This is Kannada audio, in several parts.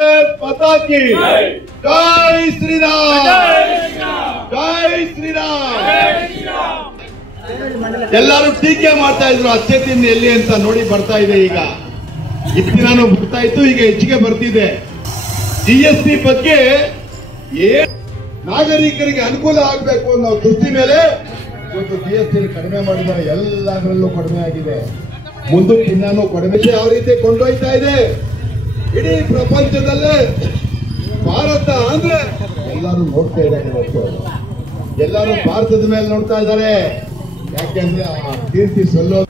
माता की जय श्री राम, जय श्री राम। ಎಲ್ಲರೂ ಟೀಕೆ ಮಾಡ್ತಾ ಇದ್ರು ಅಚ್ಚೆ ತಿಂದು ಎಲ್ಲಿ ಅಂತ ನೋಡಿ ಬರ್ತಾ ಇದೆ. ಈಗ ಇಷ್ಟು ದಿನಾನು ಬರ್ತಾ ಇತ್ತು, ಈಗ ಹೆಚ್ಚಿಗೆ ಬರ್ತಿದೆ. GST ಬಗ್ಗೆ ನಾಗರಿಕರಿಗೆ ಅನುಕೂಲ ಆಗಬೇಕು ಅನ್ನೋ ದೃಷ್ಟಿ ಮೇಲೆ ಇವತ್ತು GST ಕಡಿಮೆ ಮಾಡಿದ್ದಾರೆ. ಎಲ್ಲದರಲ್ಲೂ ಕಡಿಮೆ ಆಗಿದೆ. ಮುಂದಕ್ಕೆ ಇನ್ನೂ ಕಡಿಮೆ ಯಾವ ರೀತಿ ಕೊಂಡೊಯ್ತಾ ಇದೆ ಇಡೀ ಪ್ರಪಂಚದಲ್ಲೇ ಭಾರತ ಅಂದ್ರೆ ಎಲ್ಲರೂ ನೋಡ್ತಾ ಇದ್ದಾರೆ. ಇವತ್ತು ಎಲ್ಲರೂ ಭಾರತದ ಮೇಲೆ ನೋಡ್ತಾ ಇದ್ದಾರೆ. ಯಾಕೆಂದ್ರೆ ಆ ಕೀರ್ತಿ ಸಲ್ಲೋ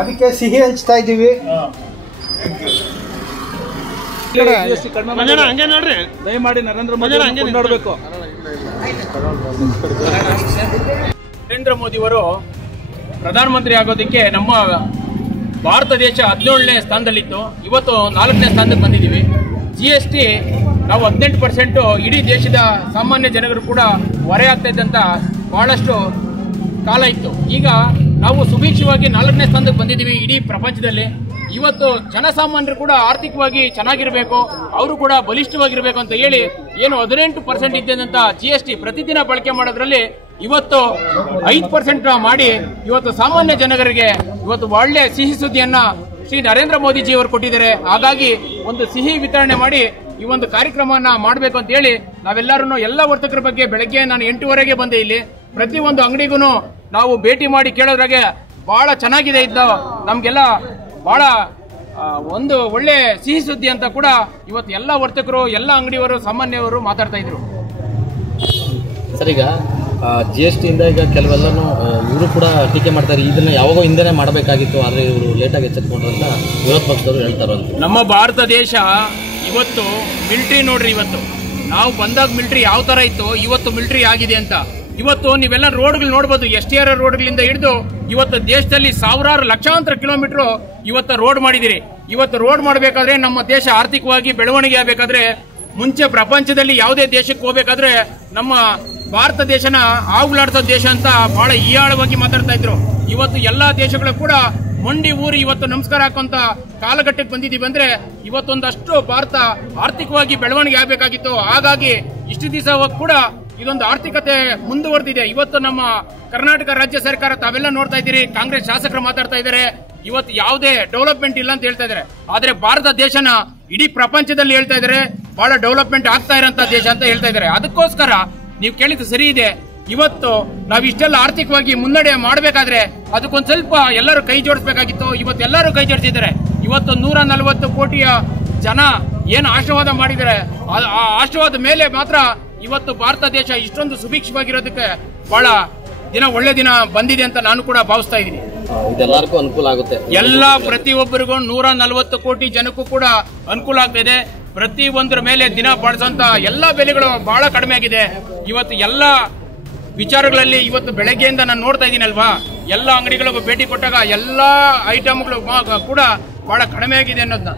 ಅದಕ್ಕೆ ಸಿಹಿ ಹಂಚ್ತಾ ಇದ್ದೀವಿ. ದಯಮಾಡಿ ನರೇಂದ್ರ ಮೋದಿ ನೋಡಬೇಕು. ನರೇಂದ್ರ ಮೋದಿಯವರು ಪ್ರಧಾನಮಂತ್ರಿ ಆಗೋದಕ್ಕೆ ನಮ್ಮ ಭಾರತ ದೇಶ 17ನೇ ಸ್ಥಾನದಲ್ಲಿತ್ತು. ಇವತ್ತು 4ನೇ ಸ್ಥಾನಕ್ಕೆ ಬಂದಿದ್ದೀವಿ. GST ನಾವು 18% ಇಡೀ ದೇಶದ ಸಾಮಾನ್ಯ ಜನರು ಕೂಡ ಹೊರೆ ಆಗ್ತಾ ಇದ್ದಂತ ಬಹಳಷ್ಟು ಕಾಲ ಇತ್ತು. ಈಗ ನಾವು ಸುಭಿಕ್ಷವಾಗಿ 4ನೇ ಸ್ಥಾನಕ್ಕೆ ಬಂದಿದ್ದೀವಿ ಇಡೀ ಪ್ರಪಂಚದಲ್ಲಿ. ಇವತ್ತು ಜನಸಾಮಾನ್ಯರು ಕೂಡ ಆರ್ಥಿಕವಾಗಿ ಚೆನ್ನಾಗಿರಬೇಕು, ಅವರು ಕೂಡ ಬಲಿಷ್ಠವಾಗಿರಬೇಕು ಅಂತ ಹೇಳಿ ಏನು 18% ಇದ್ದಂತ GST ಪ್ರತಿದಿನ ಬಳಕೆ ಮಾಡೋದ್ರಲ್ಲಿ ಇವತ್ತು 5% ಮಾಡಿ ಇವತ್ತು ಸಾಮಾನ್ಯ ಜನರಿಗೆ ಇವತ್ತು ಒಳ್ಳೆ ಸಿಹಿ ಸುದ್ದಿಯನ್ನ ಶ್ರೀ ನರೇಂದ್ರ ಮೋದಿಜಿ ಅವರು ಕೊಟ್ಟಿದ್ದಾರೆ. ಹಾಗಾಗಿ ಒಂದು ಸಿಹಿ ವಿತರಣೆ ಮಾಡಿ ಈ ಒಂದು ಕಾರ್ಯಕ್ರಮವನ್ನ ಮಾಡಬೇಕು ಅಂತ ಹೇಳಿ ನಾವೆಲ್ಲರೂ ಎಲ್ಲ ವರ್ತಕರ ಬಗ್ಗೆ ಬೆಳಗ್ಗೆ ನಾನು 8:30ಗೆ ಬಂದೆ. ಇಲ್ಲಿ ಪ್ರತಿಯೊಂದು ಅಂಗಡಿಗೂ ನಾವು ಭೇಟಿ ಮಾಡಿ ಕೇಳೋದ್ರಾಗೆ ಬಹಳ ಚೆನ್ನಾಗಿದೆ ಇದ್ದ ನಮ್ಗೆಲ್ಲ ಬಹಳ ಒಂದು ಒಳ್ಳೆ ಸಿಹಿ ಸುದ್ದಿ ಅಂತ ಕೂಡ ಇವತ್ತು ಎಲ್ಲ ವರ್ತಕರು ಎಲ್ಲ ಅಂಗಡಿಯವರು ಸಾಮಾನ್ಯವರು ಮಾತಾಡ್ತಾ ಇದ್ರು. ಸರ್, ಈಗ GST ಇಂದ ಈಗ ಕೆಲವೆಲ್ಲನೂ ಇವರು ಕೂಡ ಟೀಕೆ ಮಾಡ್ತಾರೆ. ಇದನ್ನ ಯಾವಾಗೋ ಹಿಂದೆನೇ ಮಾಡಬೇಕಾಗಿತ್ತು, ಆದರೆ ಇವರು ಲೇಟಾಗಿ ಎಚ್ಚೆತ್ಕೊಂಡ್ರು ಅಂತ ವಿರೋಧ ಪಕ್ಷದವರು ಹೇಳ್ತಾರೆ. ನಮ್ಮ ಭಾರತ ದೇಶ ಇವತ್ತು ಮಿಲಿಟರಿ ನೋಡ್ರಿ, ಇವತ್ತು ನಾವು ಬಂದಾಗ ಮಿಲಿಟರಿ ಯಾವ ತರ ಇತ್ತು ಇವತ್ತು ಮಿಲಿಟರಿ ಆಗಿದೆ ಅಂತ. ಇವತ್ತು ನೀವೆಲ್ಲ ರೋಡ್ಗಳು ನೋಡಬಹುದು, STR ರೋಡ್ಗಳಿಂದ ಹಿಡಿದು ಇವತ್ತು ದೇಶದಲ್ಲಿ ಸಾವಿರಾರು ಲಕ್ಷಾಂತರ ಕಿಲೋಮೀಟರ್ ಇವತ್ತು ರೋಡ್ ಮಾಡಿದಿರಿ. ಇವತ್ತು ರೋಡ್ ಮಾಡಬೇಕಾದ್ರೆ ನಮ್ಮ ದೇಶ ಆರ್ಥಿಕವಾಗಿ ಬೆಳವಣಿಗೆ ಆಗಬೇಕಾದ್ರೆ ಮುಂಚೆ ಪ್ರಪಂಚದಲ್ಲಿ ಯಾವುದೇ ದೇಶಕ್ಕೆ ಹೋಗಬೇಕಾದ್ರೆ ನಮ್ಮ ಭಾರತ ದೇಶನ ಆಗುಲಾಡ್ಸೋ ದೇಶ ಅಂತ ಬಹಳ ಹೀಯಾಳವಾಗಿ ಮಾತಾಡ್ತಾ ಇದ್ರು. ಇವತ್ತು ಎಲ್ಲಾ ದೇಶಗಳು ಕೂಡ ಮಂಡಿ ಊರಿ ಇವತ್ತು ನಮಸ್ಕಾರ ಹಾಕುವಂತ ಕಾಲಘಟ್ಟಕ್ಕೆ ಬಂದಿದ್ದೀವಿ. ಅಂದ್ರೆ ಇವತ್ತೊಂದಷ್ಟು ಭಾರತ ಆರ್ಥಿಕವಾಗಿ ಬೆಳವಣಿಗೆ ಆಗಬೇಕಾಗಿತ್ತು. ಹಾಗಾಗಿ ಇಷ್ಟು ದಿವಸ ಕೂಡ ಇದೊಂದು ಆರ್ಥಿಕತೆ ಮುಂದುವರೆದಿದೆ. ಇವತ್ತು ನಮ್ಮ ಕರ್ನಾಟಕ ರಾಜ್ಯ ಸರ್ಕಾರ ತಾವೆಲ್ಲ ನೋಡ್ತಾ ಇದ್ದೀರಿ, ಕಾಂಗ್ರೆಸ್ ಶಾಸಕರು ಮಾತಾಡ್ತಾ ಇದ್ದಾರೆ ಇವತ್ತು ಯಾವುದೇ ಡೆವಲಪ್ಮೆಂಟ್ ಇಲ್ಲ ಅಂತ ಹೇಳ್ತಾ ಇದ್ದಾರೆ. ಆದ್ರೆ ಭಾರತ ದೇಶನ ಇಡೀ ಪ್ರಪಂಚದಲ್ಲಿ ಹೇಳ್ತಾ ಇದ್ದಾರೆ ಬಹಳ ಡೆವಲಪ್ಮೆಂಟ್ ಆಗ್ತಾ ಇರೋಂತ ದೇಶ ಅಂತ ಹೇಳ್ತಾ ಇದ್ದಾರೆ. ಅದಕ್ಕೋಸ್ಕರ ನೀವು ಕೇಳಿದ್ದು ಸರಿ ಇದೆ. ಇವತ್ತು ನಾವು ಇಷ್ಟೆಲ್ಲ ಆರ್ಥಿಕವಾಗಿ ಮುನ್ನಡೆ ಮಾಡಬೇಕಾದ್ರೆ ಅದಕ್ಕೊಂದು ಸ್ವಲ್ಪ ಎಲ್ಲರೂ ಕೈ ಜೋಡಿಸಬೇಕಾಗಿತ್ತು. ಇವತ್ತು ಎಲ್ಲರೂ ಕೈ ಜೋಡಿಸಿದ್ದಾರೆ. ಇವತ್ತು 140 ಕೋಟಿಯ ಜನ ಏನು ಆಶೀರ್ವಾದ ಮಾಡಿದ್ದಾರೆ, ಆ ಆಶೀರ್ವಾದ ಮೇಲೆ ಮಾತ್ರ ಇವತ್ತು ಭಾರತ ದೇಶ ಇಷ್ಟೊಂದು ಸುಭಿಕ್ಷವಾಗಿರೋದಕ್ಕೆ ಬಹಳ ದಿನ ಒಳ್ಳೆ ದಿನ ಬಂದಿದೆ ಅಂತ ನಾನು ಕೂಡ ಭಾವಿಸ್ತಾ ಇದ್ದೀನಿ. ಇದೆಲ್ಲರಿಗೂ ಅನುಕೂಲ ಆಗುತ್ತೆ. ಎಲ್ಲ ಪ್ರತಿಯೊಬ್ಬರಿಗೂ 140 ಕೋಟಿ ಜನಕ್ಕೂ ಕೂಡ ಅನುಕೂಲ ಆಗ್ತಾ ಇದೆ. ಪ್ರತಿ ಒಂದರ ಮೇಲೆ ದಿನ ಬಾಳಿಸುವಂತ ಎಲ್ಲಾ ಬೆಲೆಗಳು ಬಹಳ ಕಡಿಮೆ ಆಗಿದೆ. ಇವತ್ತು ಎಲ್ಲ ವಿಚಾರಗಳಲ್ಲಿ ಇವತ್ತು ಬೆಳಗ್ಗೆಯಿಂದ ನಾನು ನೋಡ್ತಾ ಇದ್ದೀನಿ ಅಲ್ವಾ, ಎಲ್ಲ ಅಂಗಡಿಗಳಿಗೂ ಭೇಟಿ ಕೊಟ್ಟಾಗ ಎಲ್ಲಾ ಐಟಮ್ಗಳು ಕೂಡ ಬಹಳ ಕಡಿಮೆ ಆಗಿದೆ ಅನ್ನೋದನ್ನ